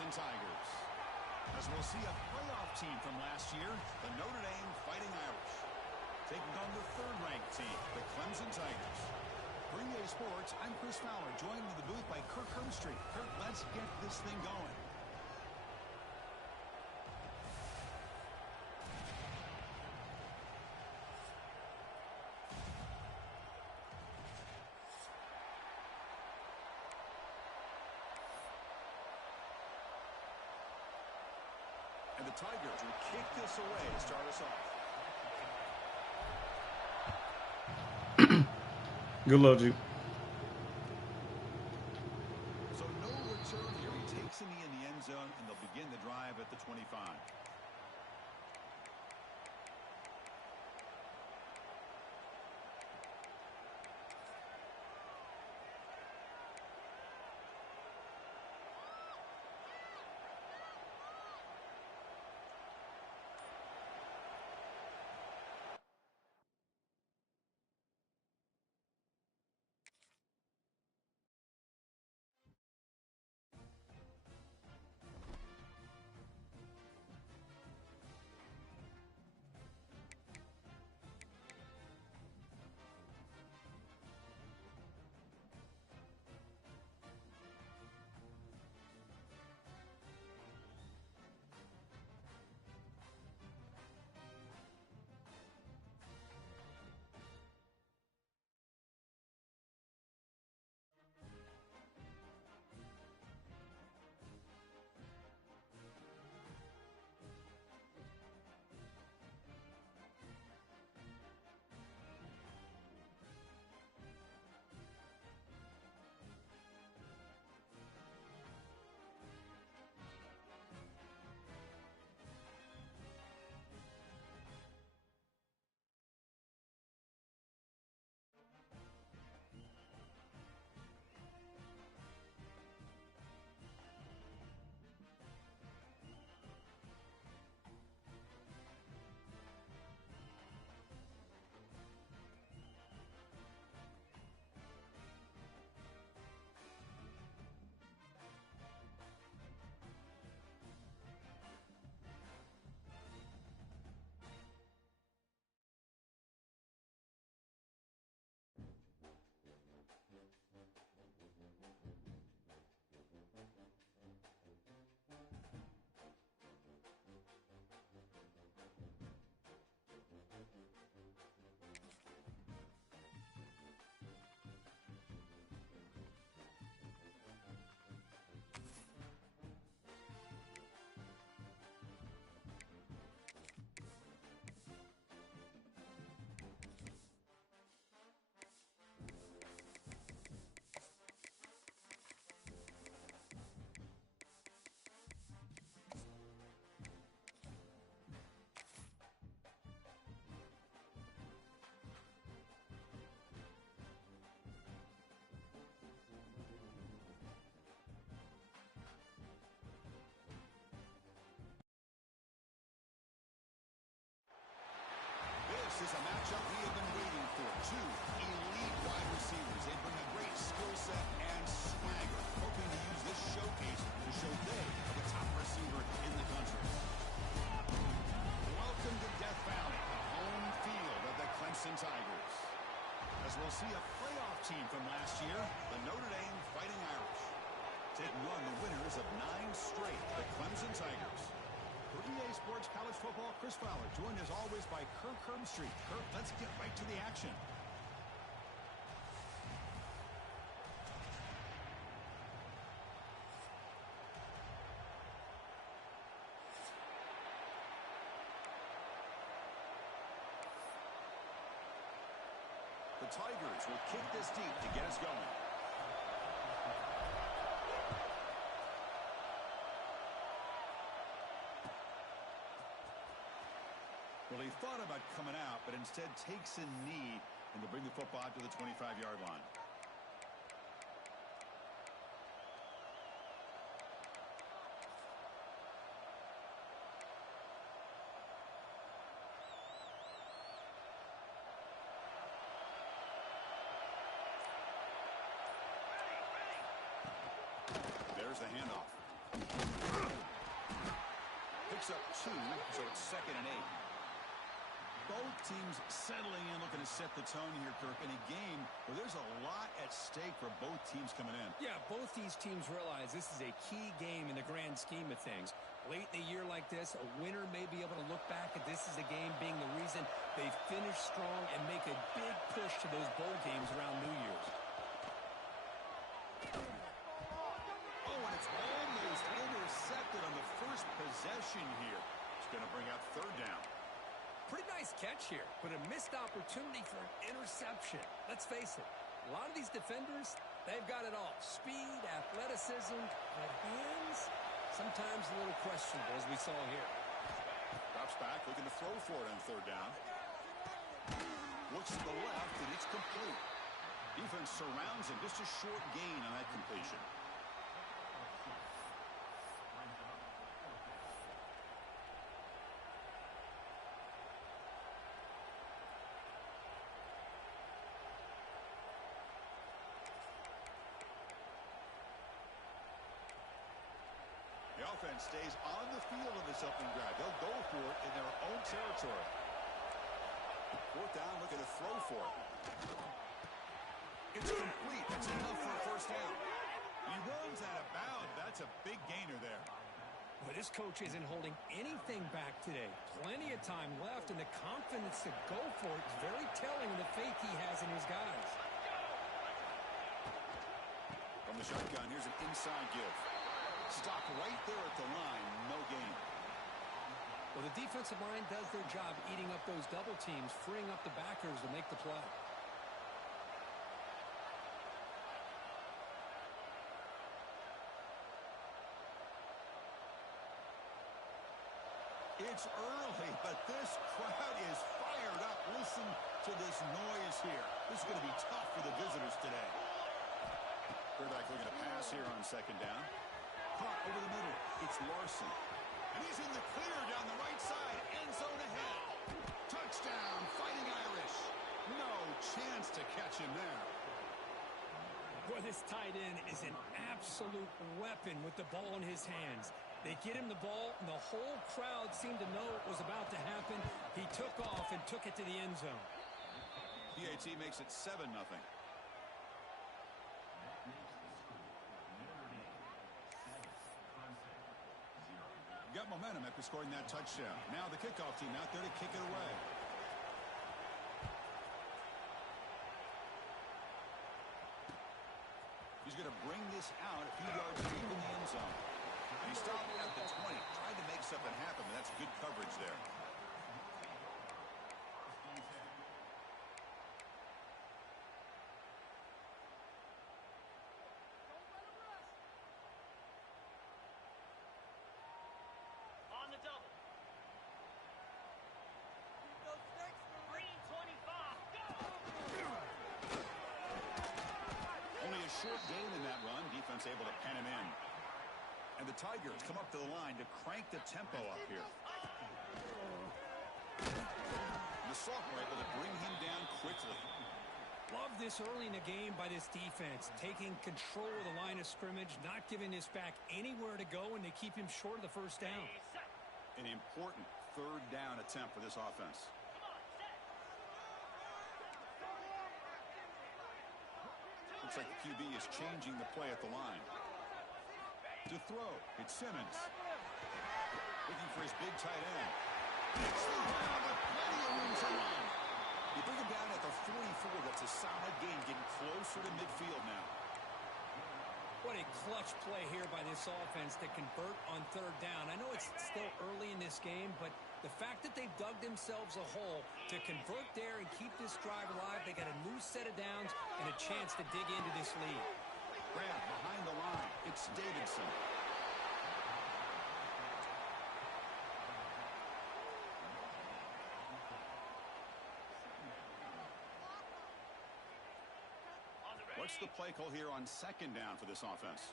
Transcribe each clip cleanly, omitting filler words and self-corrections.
Clemson Tigers. As we'll see a playoff team from last year, the Notre Dame Fighting Irish, taking on the third-ranked team, the Clemson Tigers. For EA Sports, I'm Chris Fowler, joined in the booth by Kirk Herbstreit. Kirk, let's get this thing going. And the Tigers will kick this away to start us off. Good luck, G. So no return here. He takes a knee in the end zone, and they'll begin the drive at the 25. This is a matchup we have been waiting for. Two elite wide receivers. They bring a great skill set and swagger, hoping to use this showcase to show they are the top receiver in the country. Welcome to Death Valley, the home field of the Clemson Tigers. As we'll see a playoff team from last year, the Notre Dame Fighting Irish, taking on the winners of 9 straight, the Clemson Tigers. For EA Sports College Football, Chris Fowler, joined as always by Kirk Herbstreit. Kirk, let's get right to the action. The Tigers will kick this deep to get us going. Well, he thought about coming out, but instead takes a knee, and they'll bring the football out to the 25-yard line. There's the handoff. Picks up 2, so it's 2nd and 8. Both teams settling in, looking to set the tone here, Kirk, in a game where there's a lot at stake for both teams coming in. Yeah, both these teams realize this is a key game in the grand scheme of things. Late in a year like this, a winner may be able to look back at this as a game being the reason they finish strong and make a big push to those bowl games around New Year's. Oh, and it's almost intercepted on the first possession here. It's going to bring up 3rd down. Pretty nice catch here, but a missed opportunity for an interception. Let's face it, a lot of these defenders, they've got it all. Speed, athleticism, but hands, sometimes a little questionable, as we saw here. Drops back, looking to throw for it on 3rd down. Looks to the left, and it's complete. Defense surrounds him. Just a short gain on that completion. The offense stays on the field in this opening drive. They'll go for it in their own territory. 4th down, looking to throw for it. It's complete. That's enough for a 1st down. He runs out of bounds. That's a big gainer there. But this coach isn't holding anything back today. Plenty of time left, and the confidence to go for it is very telling of the faith he has in his guys. From the shotgun, here's an inside give. Stop right there at the line. No gain. Well, the defensive line does their job eating up those double teams, freeing up the backers to make the play. It's early, but this crowd is fired up. Listen to this noise here. This is going to be tough for the visitors today. Quarterback looking to pass here on 2nd down. Caught over the middle. It's Larson. And he's in the clear down the right side. End zone ahead. Touchdown, Fighting Irish. No chance to catch him there. Boy, this tight end is an absolute weapon with the ball in his hands. They get him the ball, and the whole crowd seemed to know it was about to happen. He took off and took it to the end zone. PAT makes it 7-0. Got momentum after scoring that touchdown. Now the kickoff team out there to kick it away. He's going to bring this out a few yards deep in the end zone. He stopped at the 20, tried to make something happen, but that's good coverage there. Short gain in that run. Defense able to pen him in. And the Tigers come up to the line to crank the tempo up here. The sophomore able to bring him down quickly. Love this early in the game by this defense. Taking control of the line of scrimmage, not giving this back anywhere to go, and they keep him short of the 1st down. An important 3rd down attempt for this offense. Looks like the QB is changing the play at the line. To throw, it's Simmons. Looking for his big tight end. Slow down, but plenty of room to run. You bring him down at the 44. That's a solid gain, getting closer to midfield now. What a clutch play here by this offense to convert on 3rd down. I know it's still early in this game, but the fact that they've dug themselves a hole to convert there and keep this drive alive, they got a new set of downs and a chance to dig into this lead. Grab behind the line. It's Davidson. What's the play call here on 2nd down for this offense?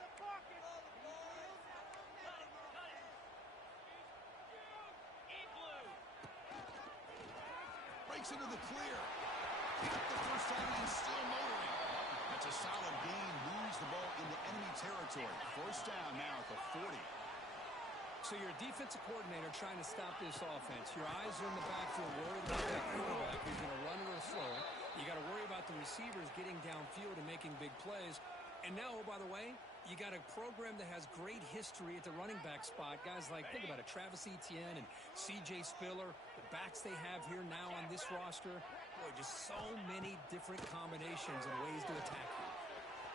Breaks into the clear. Picked the 1st down and still motoring. That's a solid gain. Moves the ball into enemy territory. 1st down now at the 40. So you're a defensive coordinator trying to stop this offense. Your eyes are in the backfield worried about that quarterback who's going to run it or throw it. You got to worry about the receivers getting downfield and making big plays. And now, oh, by the way, you got a program that has great history at the running back spot. Guys like, think about it, Travis Etienne and C.J. Spiller, the backs they have here now on this roster. Boy, just so many different combinations and ways to attack you.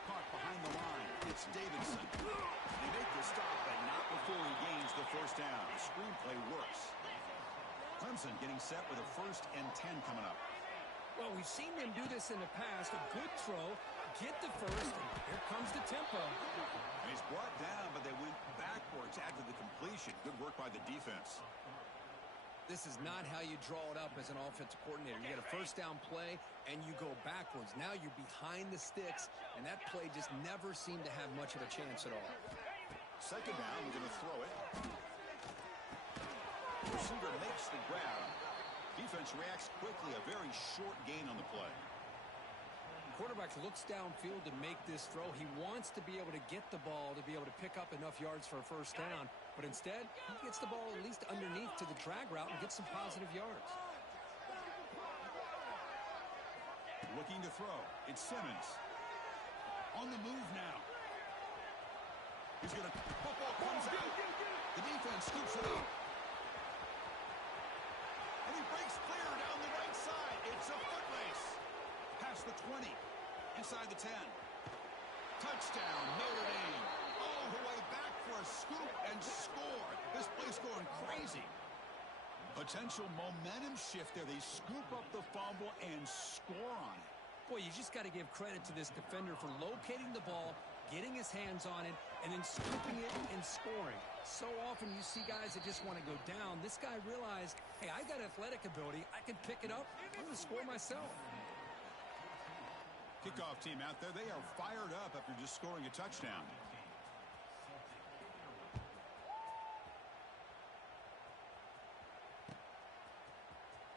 Caught behind the line. It's Davidson. They make the stop, but not before he gains the first down. The screenplay works. Clemson getting set with a 1st and 10 coming up. Well, we've seen them do this in the past. A good throw, get the first, and here comes the tempo. And he's brought down, but they went backwards after the completion. Good work by the defense. This is not how you draw it up as an offensive coordinator. You get a first down play, and you go backwards. Now you're behind the sticks, and that play just never seemed to have much of a chance at all. Second down, we're going to throw it. Receiver makes the grab. Defense reacts quickly. A very short gain on the play. Quarterback looks downfield to make this throw. He wants to be able to get the ball to be able to pick up enough yards for a first down. But instead, he gets the ball at least underneath to the drag route and gets some positive yards. Looking to throw. It's Simmons. On the move now. He's going to... Football comes out. The defense scoops it up. And he breaks clear down the right side. It's a foot race. Past the 20. Inside the 10. Touchdown, Notre Dame. All the way back for a scoop and score. This place going crazy. Potential momentum shift there. They scoop up the fumble and score on it. Boy, you just got to give credit to this defender for locating the ball, getting his hands on it, and then scooping it and scoring. So often you see guys that just want to go down. This guy realized, hey, I got athletic ability. I can pick it up. I'm going to score myself. Kickoff team out there. They are fired up after just scoring a touchdown.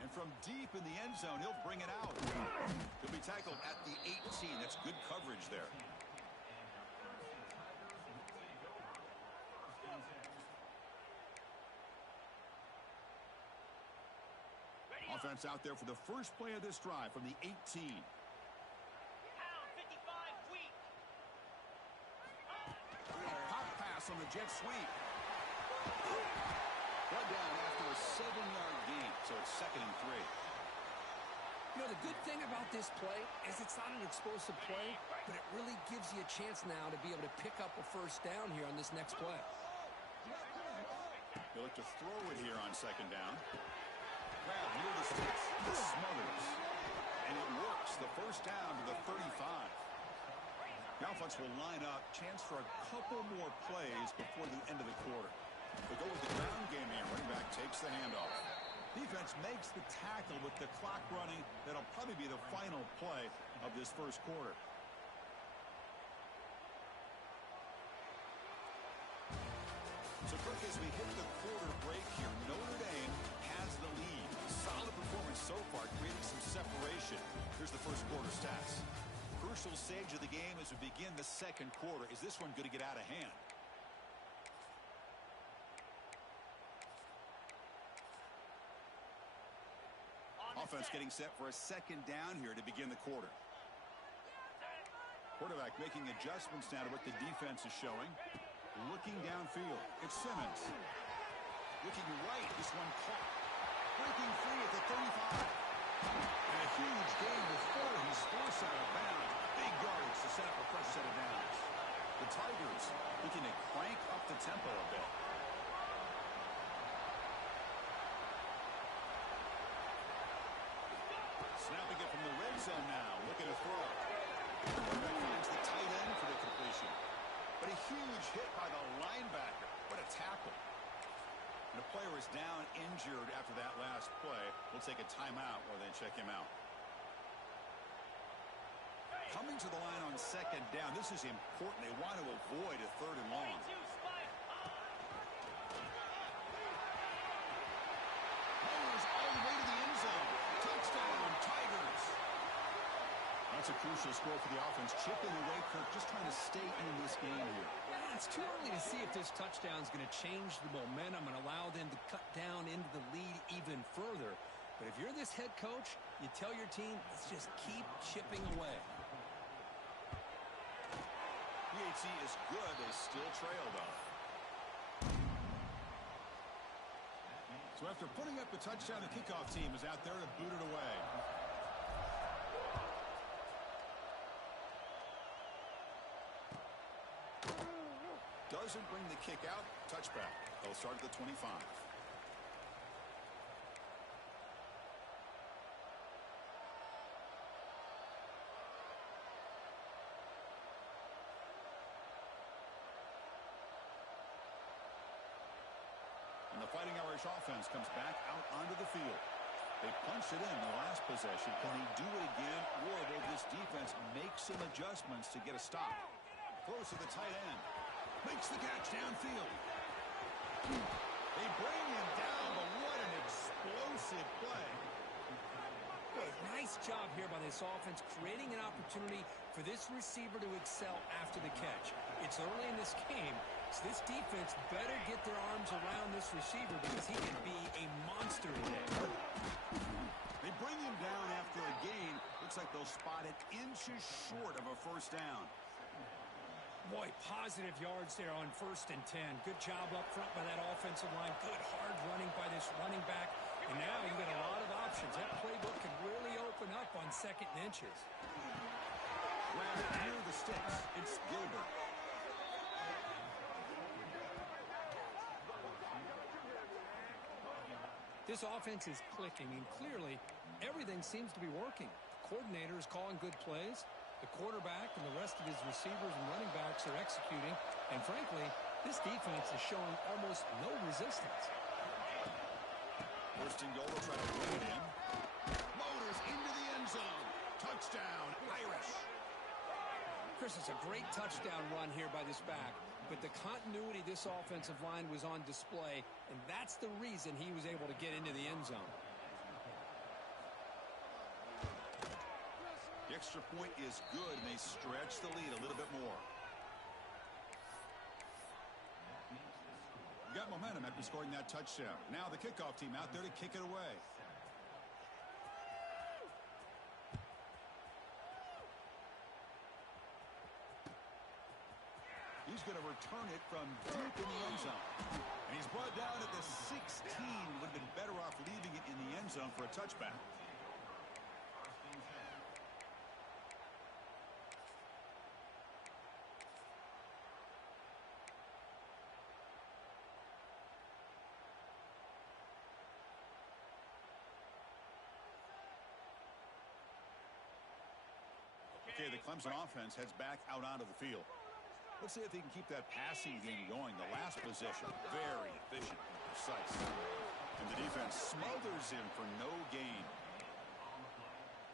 And from deep in the end zone, he'll bring it out. He'll be tackled at the 18. That's good coverage there. Offense out there for the first play of this drive from the 18. Pop pass on the jet sweep. Brought down after a 7-yard gain, so it's 2nd and 3. You know, the good thing about this play is it's not an explosive play, but it really gives you a chance now to be able to pick up a first down here on this next play. They look to throw it here on 2nd down. Grab near the sticks. Smothers. And it works. The first down to the 35. The offense will line up. Chance for a couple more plays before the end of the quarter. They go with the ground game here. Running back takes the handoff. Defense makes the tackle with the clock running. That'll probably be the final play of this first quarter. So, Kirk, as we hit the quarter break here, Notre Dame has the lead. Solid performance so far, creating some separation. Here's the first quarter stats. Crucial stage of the game as we begin the second quarter. Is this one going to get out of hand? Offense getting set for a 2nd down here to begin the quarter. Quarterback making adjustments now to what the defense is showing. Looking downfield. It's Simmons. Looking right. This one caught. Breaking free at the 35. And a huge gain before he's forced out of bounds. Big yards to set up a fresh set of downs. The Tigers looking to crank up the tempo a bit. Snapping it from the red zone now. Looking to throw. Quarterback finds the tight end for the completion. But a huge hit by the linebacker. What a tackle. And the player is down injured after that last play. We'll take a timeout while they check him out. Coming to the line on 2nd down. This is important. They want to avoid a 3rd and long. Powers all the way to the end zone. Touchdown, Tigers. That's a crucial score for the offense. Chipping away, Kirk, just trying to stay in this game here. It's too early to see if this touchdown is going to change the momentum and allow them to cut down into the lead even further. But if you're this head coach, you tell your team, let's just keep chipping away. PHC is good. They still trail, though. So after putting up the touchdown, the kickoff team is out there to boot it away. Doesn't bring the kick out. Touchback. They'll start at the 25. And the Fighting Irish offense comes back out onto the field. They punched it in the last possession. Can they do it again, or will this defense make some adjustments to get a stop? Throws to the tight end. Makes the catch downfield. They bring him down, but what an explosive play. Nice job here by this offense, creating an opportunity for this receiver to excel after the catch. It's early in this game, so this defense better get their arms around this receiver because he can be a monster today. They bring him down after a gain. Looks like they'll spot it inches short of a first down. Boy, positive yards there on 1st and 10. Good job up front by that offensive line. Good hard running by this running back. And now you've got a lot of options. That playbook can really open up on 2nd and inches. Grab it near the sticks. It's Gilbert. This offense is clicking, and clearly everything seems to be working. The coordinator is calling good plays. The quarterback and the rest of his receivers and running backs are executing. And frankly, this defense is showing almost no resistance. 1st and goal, they'll try to run it in. Motors into the end zone. Touchdown, Irish. Chris, it's a great touchdown run here by this back. But the continuity of this offensive line was on display, and that's the reason he was able to get into the end zone. The extra point is good, and they stretch the lead a little bit more. Got momentum after scoring that touchdown. Now the kickoff team out there to kick it away. He's going to return it from deep in the end zone. And he's brought down at the 16. Would have been better off leaving it in the end zone for a touchback. Okay, the Clemson offense heads back out onto the field. Let's see if they can keep that passing game going. The last possession, very efficient and precise. And the defense smothers him for no gain.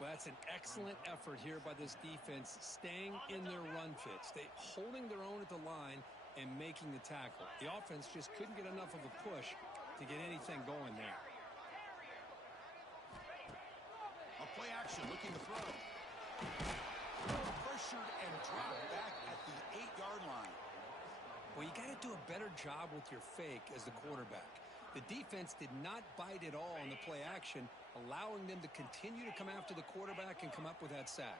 Well, that's an excellent effort here by this defense, staying in their run fits. They holding their own at the line and making the tackle. The offense just couldn't get enough of a push to get anything going there. A play action, looking to throw. Pressured and dropped back at the 8-yard line. Well, you got to do a better job with your fake as the quarterback. The defense did not bite at all on the play action, allowing them to continue to come after the quarterback and come up with that sack.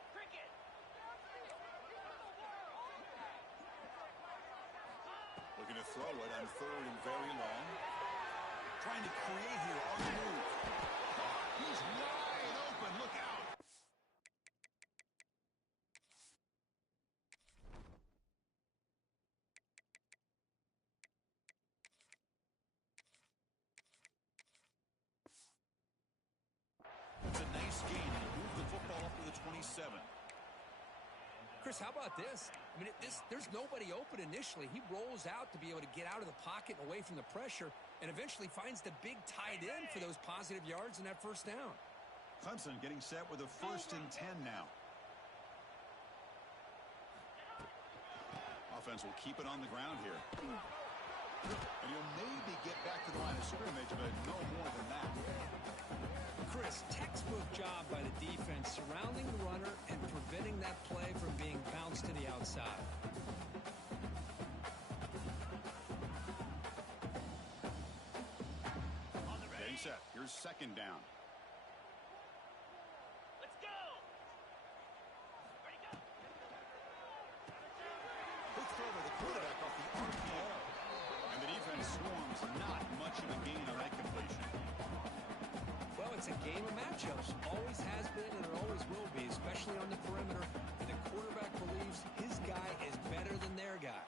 Looking to throw it on 3rd and very long. Trying to create here on the move. He's wide open. Look out. It's a nice gain. He'll move the football up to the 27. Chris, how about this? I mean, there's nobody open initially. He rolls out to be able to get out of the pocket and away from the pressure and eventually finds the big tight end for those positive yards in that 1st down. Clemson getting set with a 1st and 10 now. Offense will keep it on the ground here. And he'll maybe get back to the line of scrimmage, but no more than that. Chris, textbook job by the defense surrounding the runner and preventing that play from being bounced to the outside. Tigers second down. Let's go. Ready, go. Quick throw to the quarterback off the RPO. And the defense swarms. Not much of a gain on that completion. Well, it's a game of matchups. Always has been and it always will be, especially on the perimeter. And the quarterback believes his guy is better than their guy.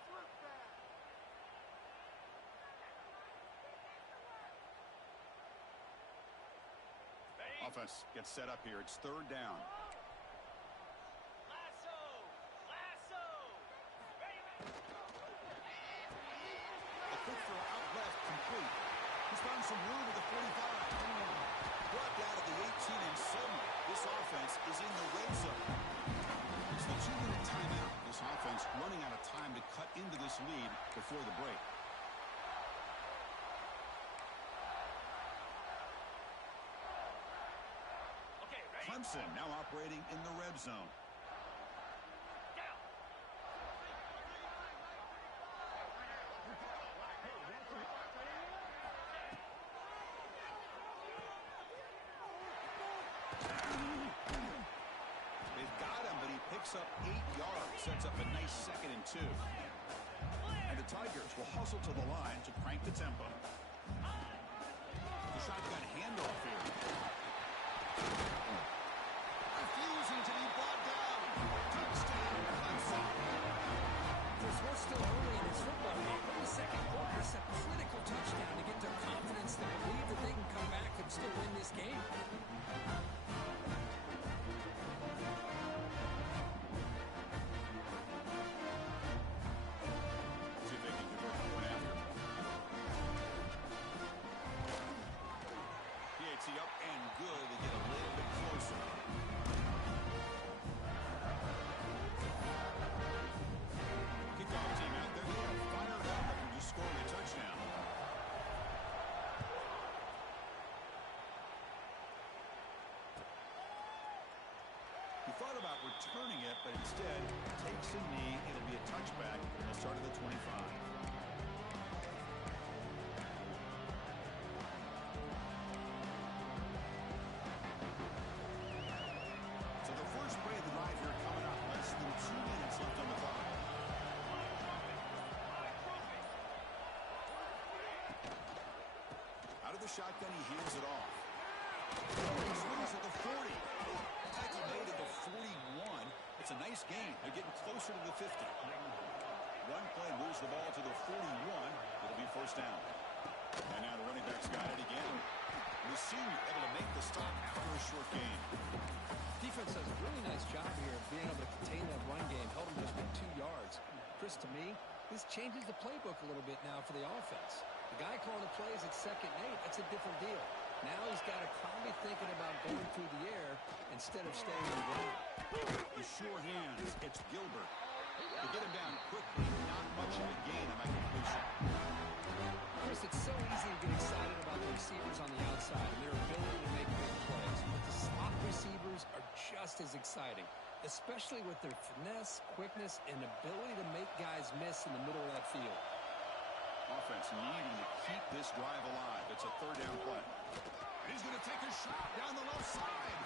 Offense gets set up here. It's third down. Lasso. Lasso. Ready, A quick throw out left, complete. He's found some room at the 45. Brought down at the 18, and suddenly this offense is in the red zone. It's the 2-minute timeout. This offense running out of time to cut into this lead before the break. Okay, ready. Clemson now operating in the red zone. Down. They've got him, but he picks up 8 yards. Sets up a nice 2nd and 2. And the Tigers will hustle to the line to crank the tempo. The shotgun handoff here. Refusing to be brought down. Touchdown, Clemson. Chris, we're still early in this football game. In the second quarter, it's a critical touchdown to get their confidence to believe that they can come back and still win this game. See if they can convert the point after. PAT up and good. They get a little bit closer. Kickoff team out there. They are fired up after just scoring a touchdown. He thought about returning it, but instead takes a knee. It'll be a touchback. They'll start at the 25. So the first play of the drive here coming up. Less than 2 minutes left on the clock. Out of the shotgun, he hands it off. He swings at the 40. Tackle made at the 41. It's a nice gain. They're getting closer to the 50. One play moves the ball to the 41. It'll be first down. And now the running back's got it again. The senior able to make the stop after a short gain. Defense does a really nice job here of being able to contain that run game, held him just with 2 yards. Chris, to me, this changes the playbook a little bit now for the offense. The guy calling the plays at 2nd and 8, that's a different deal. Now he's got to probably thinking about going through the air instead of staying on the ground. The sure hands. It's Gilbert. To get him down quickly, not much of a gain on that completion. Chris, it's so easy to get excited about the receivers on the outside and their ability to make big plays. But the slot receivers are just as exciting, especially with their finesse, quickness, and ability to make guys miss in the middle of that field. Offense needing to keep this drive alive. It's a third down play. He's going to take a shot down the left side.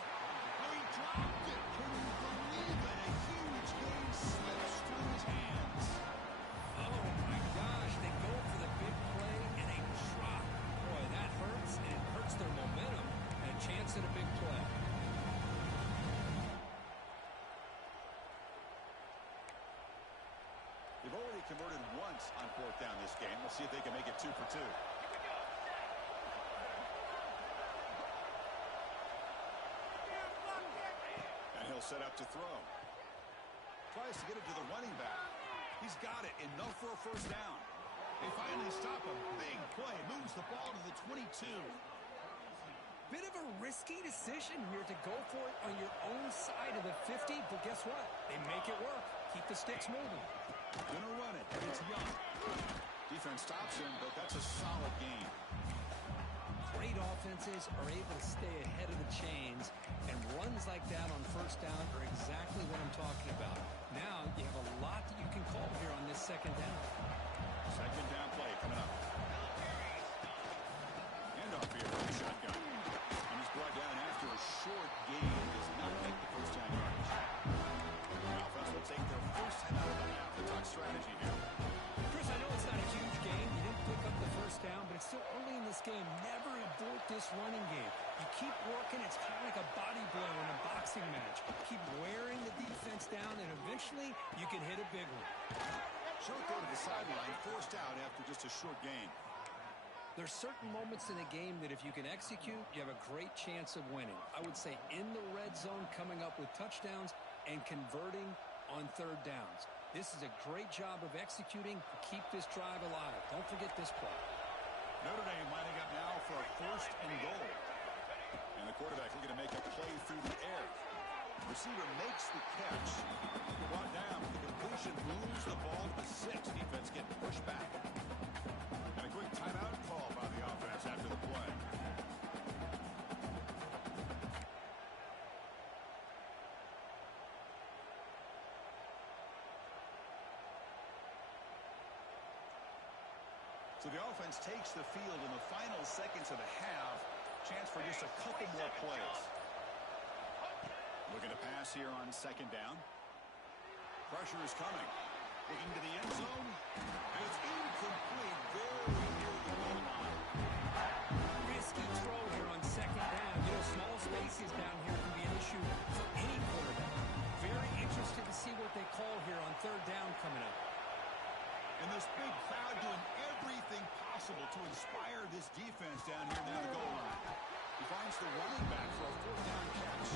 Oh, he dropped it. Can you believe it? A huge gain slips through his hands. Oh, my gosh. They go for the big play and a drop. Boy, that hurts, and it hurts their momentum and a chance at a big play. They've already converted once on 4th down this game. We'll see if they can make it 2 for 2. And he'll set up to throw. Tries to get it to the running back. He's got it. Enough for a first down. They finally stop a big play. Moves the ball to the 22. Bit of a risky decision here to go for it on your own side of the 50, but guess what? They make it work. Keep the sticks moving. Gonna run it. It's Young. Defense stops him, but that's a solid game. Great offenses are able to stay ahead of the chains, and runs like that on first down are exactly what I'm talking about. Now you have a lot that you can call here on this 2nd down. 2nd down play coming up. Handoff here from the shotgun. running game. You keep working, it's kind of like a body blow in a boxing match. Keep wearing the defense down, and eventually you can hit a big one. Short throw to the sideline, forced out after just a short gain. There's certain moments in a game that if you can execute, you have a great chance of winning. I would say in the red zone, coming up with touchdowns and converting on third downs. This is a great job of executing to keep this drive alive. Don't forget this play. Notre Dame lining up now for a 1st and goal. And the quarterback looking to make a play through the air. Receiver makes the catch. Brought down. The completion moves the ball to the 6. Defense getting pushed back. And a quick timeout call by the offense after the play. So the offense takes the field in the final seconds of the half. Chance for just a couple more plays. Looking to pass here on 2nd down. Pressure is coming. Looking to the end zone. And it's incomplete. Very near the goal line. Risky throw here on 2nd down. You know, small spaces down here can be an issue for any quarterback. Very interested to see what they call here on 3rd down coming up. And this big crowd doing everything possible to inspire this defense down here near the goal line. He finds the running back for a 4th down catch.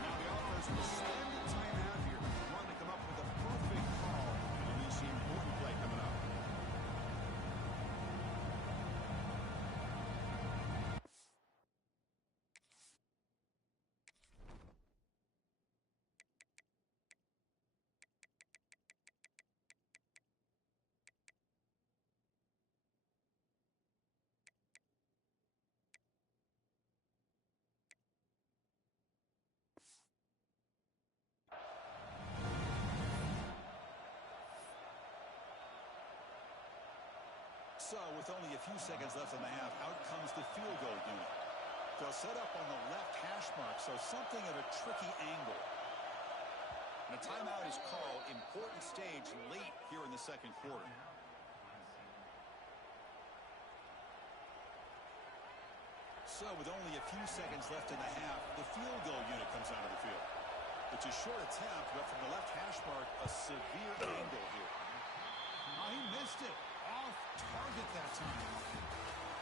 Now the offense will spend the timeout here, trying to come up with a perfect call. And we see an important play coming up. So, with only a few seconds left in the half, out comes the field goal unit. They'll set up on the left hash mark, so something of a tricky angle. And a timeout is called. Important stage late here in the 2nd quarter. So, with only a few seconds left in the half, the field goal unit comes out of the field. It's a short attempt, but from the left hash mark, a severe angle here. Oh, he missed it. Off target that time.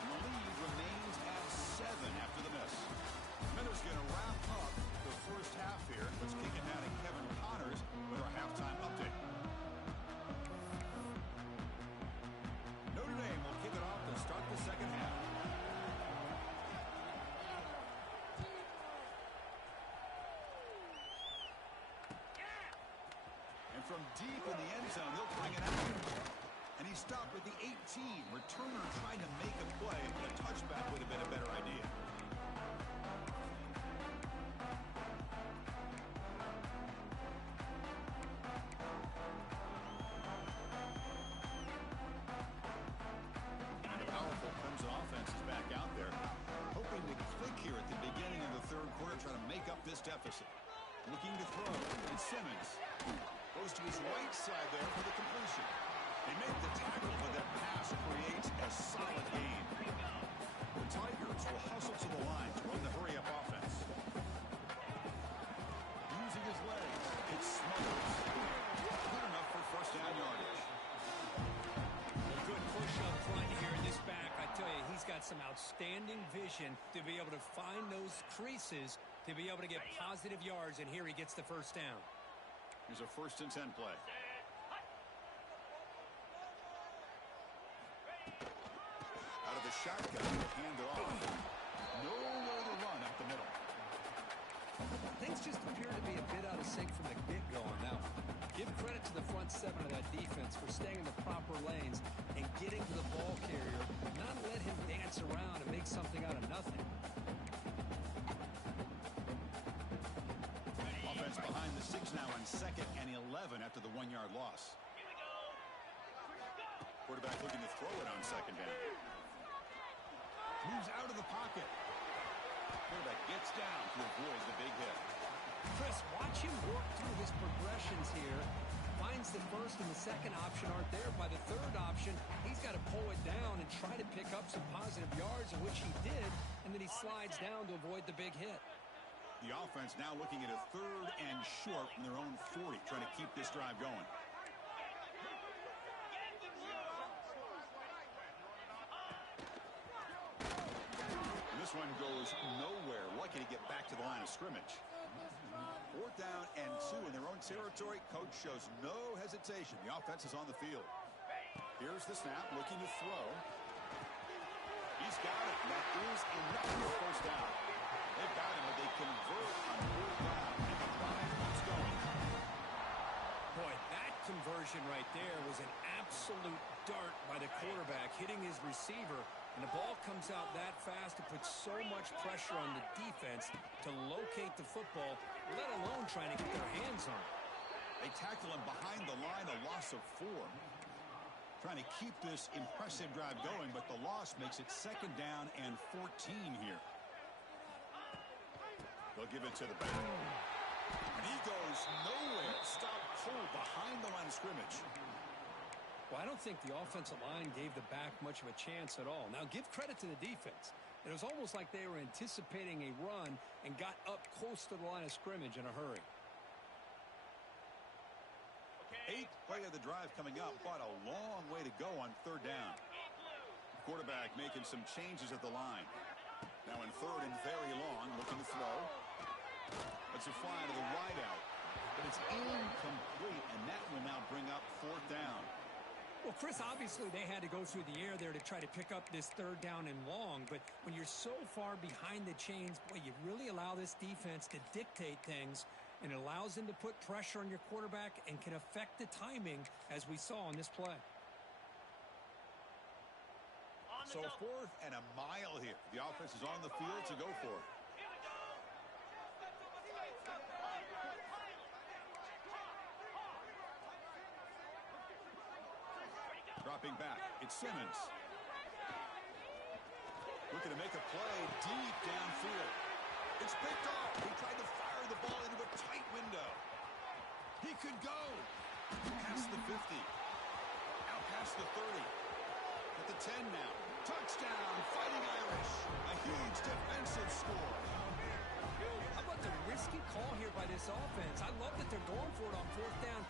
And the lead remains at 7 after the miss. Minot's going to wrap up the first half here. Let's kick it down to Kevin Connors with our halftime update. Notre Dame will kick it off to start the 2nd half. And from deep in the end zone, they'll bring it out. And he stopped at the 18. Returner trying to make a play, but a touchback would have been a better idea. And a powerful Clemson offense is back out there, hoping to click here at the beginning of the 3rd quarter, trying to make up this deficit. Looking to throw, and Simmons goes to his right side there for the completion. They make the tackle, but that pass creates a solid gain. The Tigers will hustle to the line to run the hurry-up offense. Using his legs, it's Smothers. Good enough for 1st down yardage. A good push up front here in this back. I tell you, he's got some outstanding vision to be able to find those creases, to be able to get positive yards, and here he gets the 1st down. Here's a 1st and 10 play. Out of the shotgun, hand it off. Nowhere to run up the middle. Things just appear to be a bit out of sync from the get-go on that one. Give credit to the front 7 of that defense for staying in the proper lanes and getting to the ball carrier, not let him dance around and make something out of nothing. Offense behind the 6 now on 2nd and 11 after the 1-yard loss. Quarterback looking to throw it on 2nd down. Moves out of the pocket. Quarterback gets down to avoid the big hit. Chris, watch him work through his progressions here. Finds the 1st and the 2nd option aren't there. By the 3rd option, he's got to pull it down and try to pick up some positive yards, in which he did, and and then he slides down to avoid the big hit. The offense now looking at a 3rd and short from their own 40, trying to keep this drive going. And this one goes nowhere. Lucky to get back to the line of scrimmage. 4th down and 2 in their own territory. Coach shows no hesitation. The offense is on the field. Here's the snap, looking to throw. He's got it. That is enough for 1st down. They've got him, but they convert on 4th down, and the drive keeps going. Boy, that conversion right there was an absolute dart by the quarterback, hitting his receiver, and the ball comes out that fast. It puts so much pressure on the defense to locate the football, let alone trying to get their hands on it. They tackle him behind the line, a loss of 4. Trying to keep this impressive drive going, but the loss makes it 2nd down and 14 here. They'll give it to the back. And he goes nowhere. Stop cold behind the line of scrimmage. Well, I don't think the offensive line gave the back much of a chance at all. Now, give credit to the defense. It was almost like they were anticipating a run and got up close to the line of scrimmage in a hurry. 8th play of the drive coming up, but a long way to go on 3rd down. Quarterback making some changes at the line. Now in 3rd and very long, looking to throw. It's a fly to the wideout, but it's incomplete, and that will now bring up 4th down. Well, Chris, obviously they had to go through the air there to try to pick up this 3rd down and long, but when you're so far behind the chains, boy, you really allow this defense to dictate things, and it allows them to put pressure on your quarterback and can affect the timing, as we saw on this play. So 4th and a mile here. The offense is on the field to go for it. Dropping back, it's Simmons. Looking to make a play deep downfield. It's picked off. He tried to fire the ball into a tight window. He could go. Past the 50. Out past the 30. At the 10 now. Touchdown, Fighting Irish. A huge defensive score. How about the risky call here by this offense? I love that they're going for it on 4th down.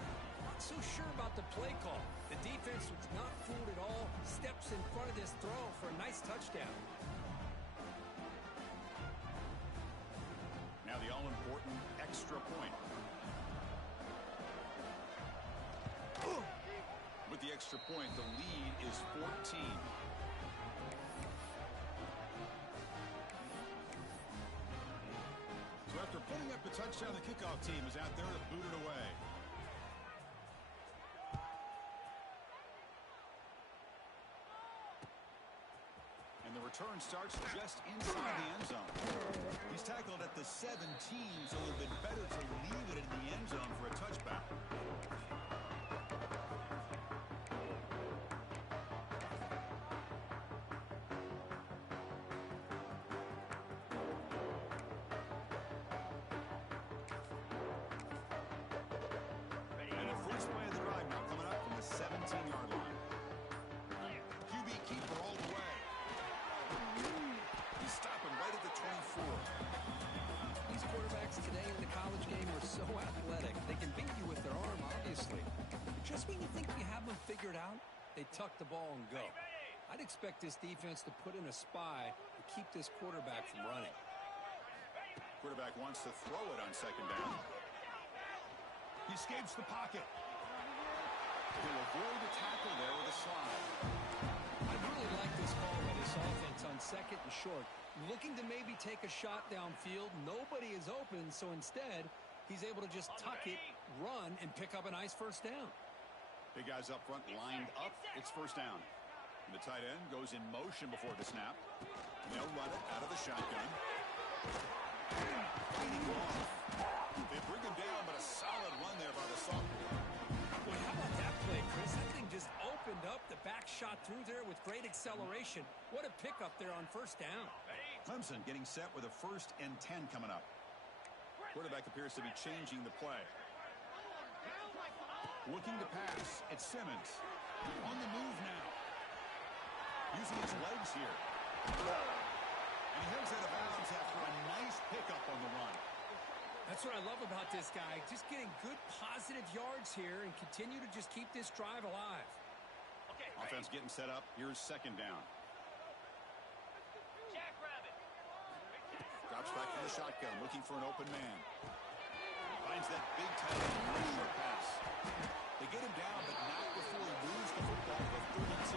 Not so sure about the play call. The defense was not fooled at all. Steps in front of this throw for a nice touchdown. Now the all-important extra point. With the extra point, the lead is 14. So after putting up the touchdown, the kickoff team is out there to boot it away. And the return starts just inside the end zone. He's tackled at the 17, so it would have been better to leave it in the end zone for a touchback. And the first play of the drive now coming up from the 17-yard line. QB keeper all the way. He's stopping right at the 24. These quarterbacks today in the college game are so athletic. They can beat you with their arm, obviously. Just when you think you have them figured out, they tuck the ball and go. I'd expect this defense to put in a spy to keep this quarterback from running. Quarterback wants to throw it on 2nd down. He escapes the pocket. He'll avoid the tackle there with a slide. I really like this call by this offense on 2nd and short. Looking to maybe take a shot downfield. Nobody is open, so instead, he's able to just tuck it, run, and pick up a nice 1st down. Big guys up front lined up. It's 1st down. And the tight end goes in motion before the snap. And they'll run it out of the shotgun. Fighting off. They bring him down, but a solid run there by the sophomore. Boy, how about that play, Chris? That thing just opened up. The back shot through there with great acceleration. What a pickup there on 1st down. Clemson getting set with a 1st and 10 coming up. Quarterback appears to be changing the play. Looking to pass. It's Simmons. On the move now. Using his legs here. And he heads out of bounds after a nice pickup on the run. That's what I love about this guy. Just getting good positive yards here and continue to just keep this drive alive. Okay, Offense getting set up. Here's second down. Jackrabbit. Drops back to the shotgun, looking for an open man. Finds that big tight end, really short pass. They get him down, but not before he moves the football to the 32.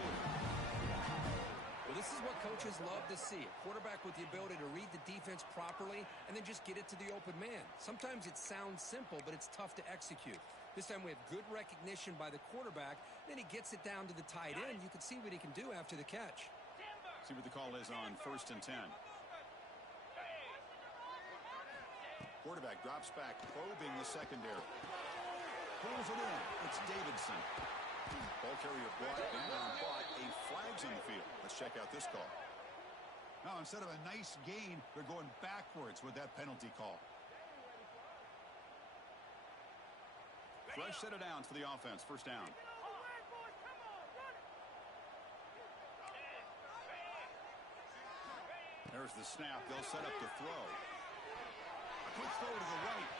Well, this is what coaches love to see. A quarterback with the ability to read the defense properly and then just get it to the open man. Sometimes it sounds simple, but it's tough to execute. This time we have good recognition by the quarterback. Then he gets it down to the tight end. You can see what he can do after the catch. See what the call is on 1st and 10. Quarterback drops back, probing the secondary. Pulls it in. It's Davidson. Ball carrier brought down, but a flag's on the field. Let's check out this call. Now, instead of a nice gain, they're going backwards with that penalty call. Fresh set of downs for the offense. First down. There's the snap. They'll set up to throw. A quick throw to the right.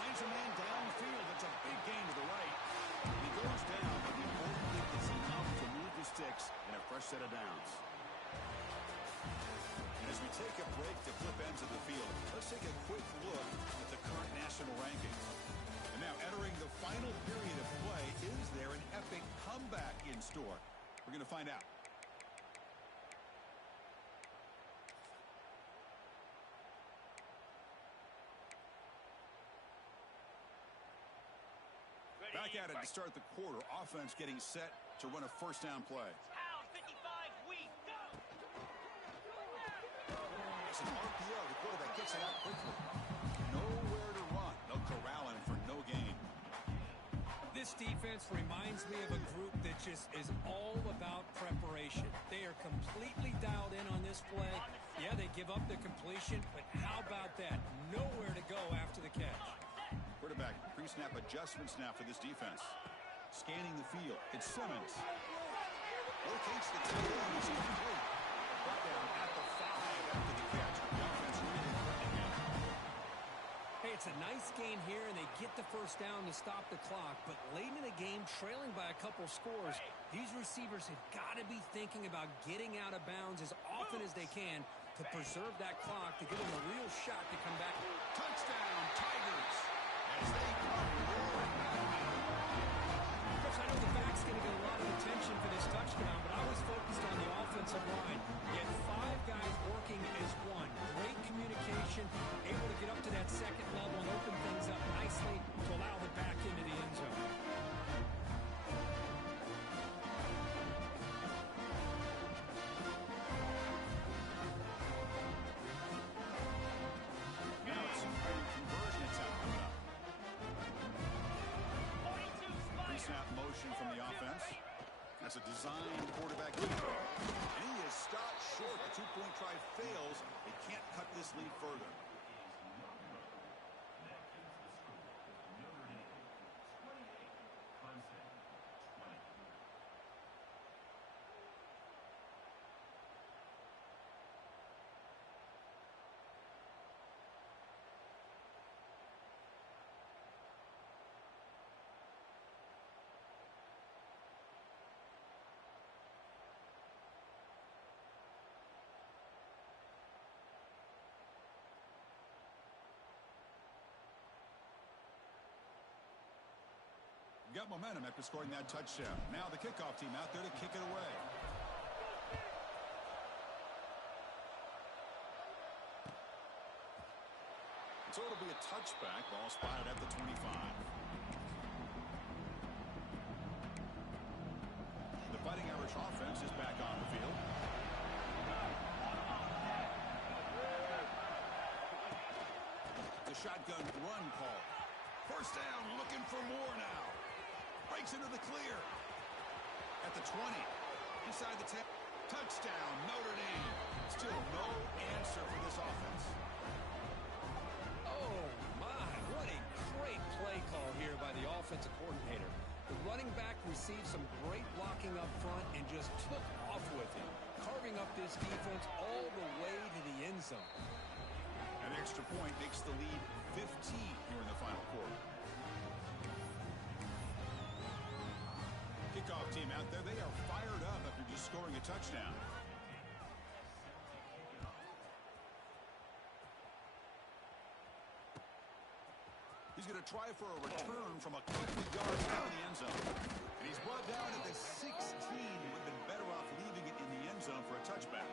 Finds a man downfield. It's a big gain to the right. He goes down, but the important thing is enough to move the sticks and a fresh set of downs. And as we take a break to flip ends of the field, let's take a quick look at the current national rankings. And now entering the final period of play, is there an epic comeback in store? We're going to find out. Back at it to start the quarter. Offense getting set to run a first down play. Pound 55, we go! It's an RPO. The quarterback gets it out quickly. Nowhere to run. They'll corral him for no gain. This defense reminds me of a group that just is all about preparation. They are completely dialed in on this play. Yeah, they give up the completion, but how about that? Nowhere to go after the catch. Quarterback pre-snap adjustment snap for this defense. Scanning the field. It's Simmons. Locates the tight end. He's complete. Brought down at the 5 after the catch. The offense really threatening him. Hey, it's a nice gain here, and they get the first down to stop the clock. But late in the game, trailing by a couple scores, these receivers have got to be thinking about getting out of bounds as often as they can to preserve that clock, to give them a real shot to come back. Touchdown, Tigers! As they come roaring back. Coach, I know the back's going to get a lot of attention for this touchdown, but I was focused on the offensive line. Yet 5 guys working as one. Great communication, able to get up to that second level and open things up nicely to allow the back into the end zone. Now it's a conversion attempt coming up. 42 Spiders. Pre-snap motion from the offense. That's a designed quarterback keeper. And he is stopped short. The two-point try fails. They can't cut this lead further. Got momentum after scoring that touchdown. Now the kickoff team out there to kick it away. So it'll be a touchback. Ball spotted at the 25. The Fighting Irish offense is back on the field. The shotgun run call. First down, looking for more now. Breaks into the clear. At the 20. Inside the 10. Touchdown, Notre Dame. Still no answer for this offense. Oh, my. What a great play call here by the offensive coordinator. The running back received some great blocking up front and just took off with it, carving up this defense all the way to the end zone. An extra point makes the lead 15 here in the final quarter. Kickoff team out there, they are fired up after just scoring a touchdown. He's going to try for a return from a couple of yards out of the end zone. And he's brought down at the 16. Would have been better off leaving it in the end zone for a touchback.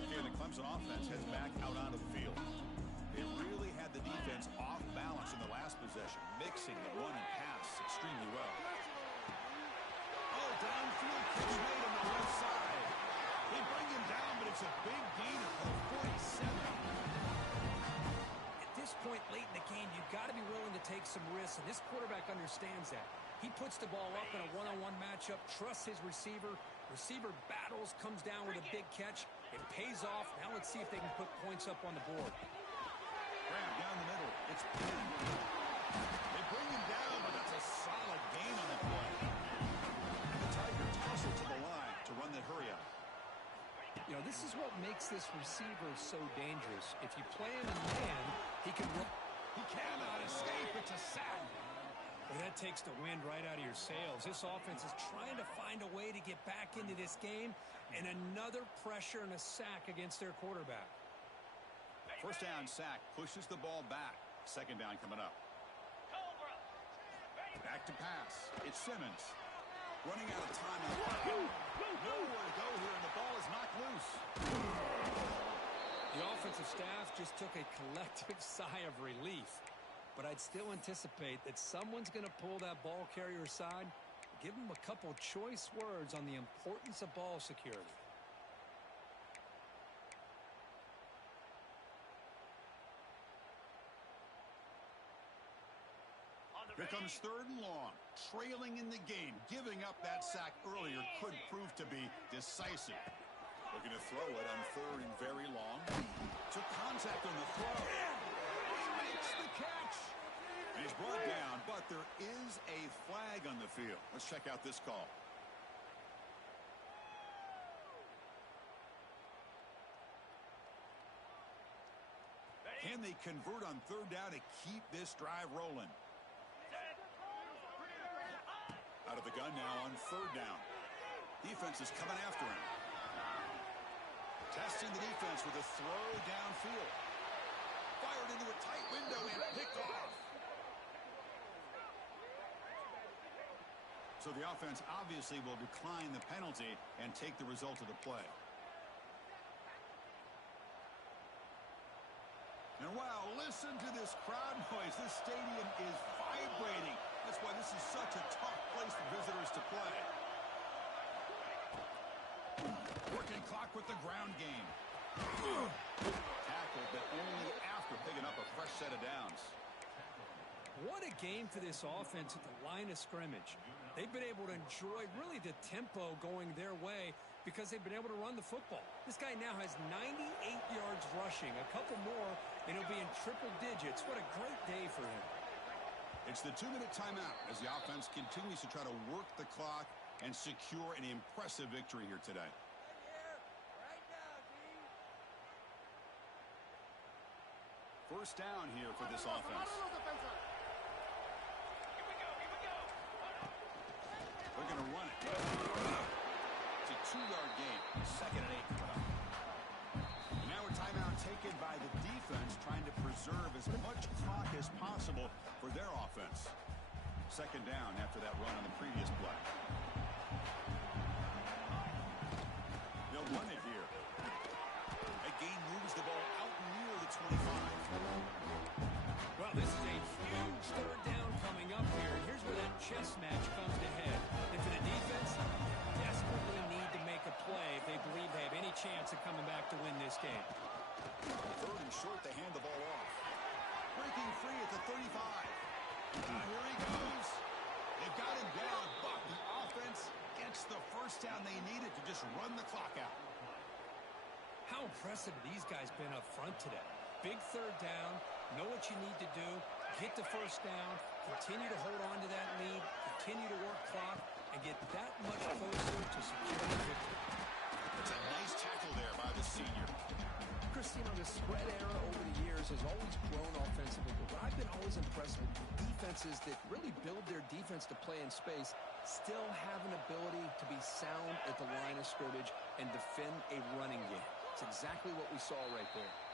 Okay, the Clemson offense heads back out onto the field. They really had the defense off balance in the last possession, mixing the run and pass extremely well. Downfield catch made on the left side. They bring him down, but it's a big gain of 47. At this point late in the game, you've got to be willing to take some risks, and this quarterback understands that. He puts the ball up in a one-on-one matchup, trusts his receiver. Receiver battles, comes down with a big catch. It pays off. Now let's see if they can put points up on the board. Grab down the middle. It's pinned. They bring him down, but that's a solid gain on the play. Tigers hustle to the line to run the hurry up. You know, this is what makes this receiver so dangerous. If you play him in man, he can run. He cannot escape. It's a sack. Well, that takes the wind right out of your sails. This offense is trying to find a way to get back into this game, and another pressure and a sack against their quarterback. First down sack pushes the ball back. Second down coming up. Back to pass. It's Simmons. Running out of time. Nowhere to go here, and the ball is knocked loose. The offensive staff just took a collective sigh of relief. But I'd still anticipate that someone's going to pull that ball carrier aside, give him a couple choice words on the importance of ball security. Here comes third and long. Trailing in the game. Giving up that sack earlier could prove to be decisive. Looking to throw it on third and very long. Took contact on the throw. He makes the catch. And he's brought down, but there is a flag on the field. Let's check out this call. Can they convert on third down to keep this drive rolling? Out of the gun now on third down. Defense is coming after him. Testing the defense with a throw downfield. Fired into a tight window and picked off. So the offense obviously will decline the penalty and take the result of the play. And wow, listen to this crowd noise. This stadium is vibrating. That's why this is such a tough place for visitors to play. Working clock with the ground game. Tackle, but only after picking up a fresh set of downs. What a game for this offense at the line of scrimmage. They've been able to enjoy really the tempo going their way because they've been able to run the football. This guy now has 98 yards rushing. A couple more, and he'll be in triple digits. What a great day for him. It's the 2-minute timeout as the offense continues to try to work the clock and secure an impressive victory here today. First down here for this offense. They're going to run it. It's a 2-yard gain. Second and 8 coming up. And now a timeout taken by the defense trying to preserve as much clock as possible for their offense. Second down after that run on the previous play. They'll run it here. A gain moves the ball out near the 25. Well, this is a huge third down coming up here. And here's where that chess match comes to head. If the defense desperately need to make a play if they believe they have any chance of coming back to win this game. Third and short, they hand the ball off. Breaking free at the 35. Here he goes. They got him down, but the offense gets the first down they needed to just run the clock out. How impressive have these guys been up front today? Big third down, know what you need to do, get the first down, continue to hold on to that lead, continue to work clock, and get that much closer to securing victory. It's a nice tackle there by the senior. Chris, the spread era over the years has always grown offensively, but what I've been always impressed with defenses that really build their defense to play in space still have an ability to be sound at the line of scrimmage and defend a running game. It's exactly what we saw right there.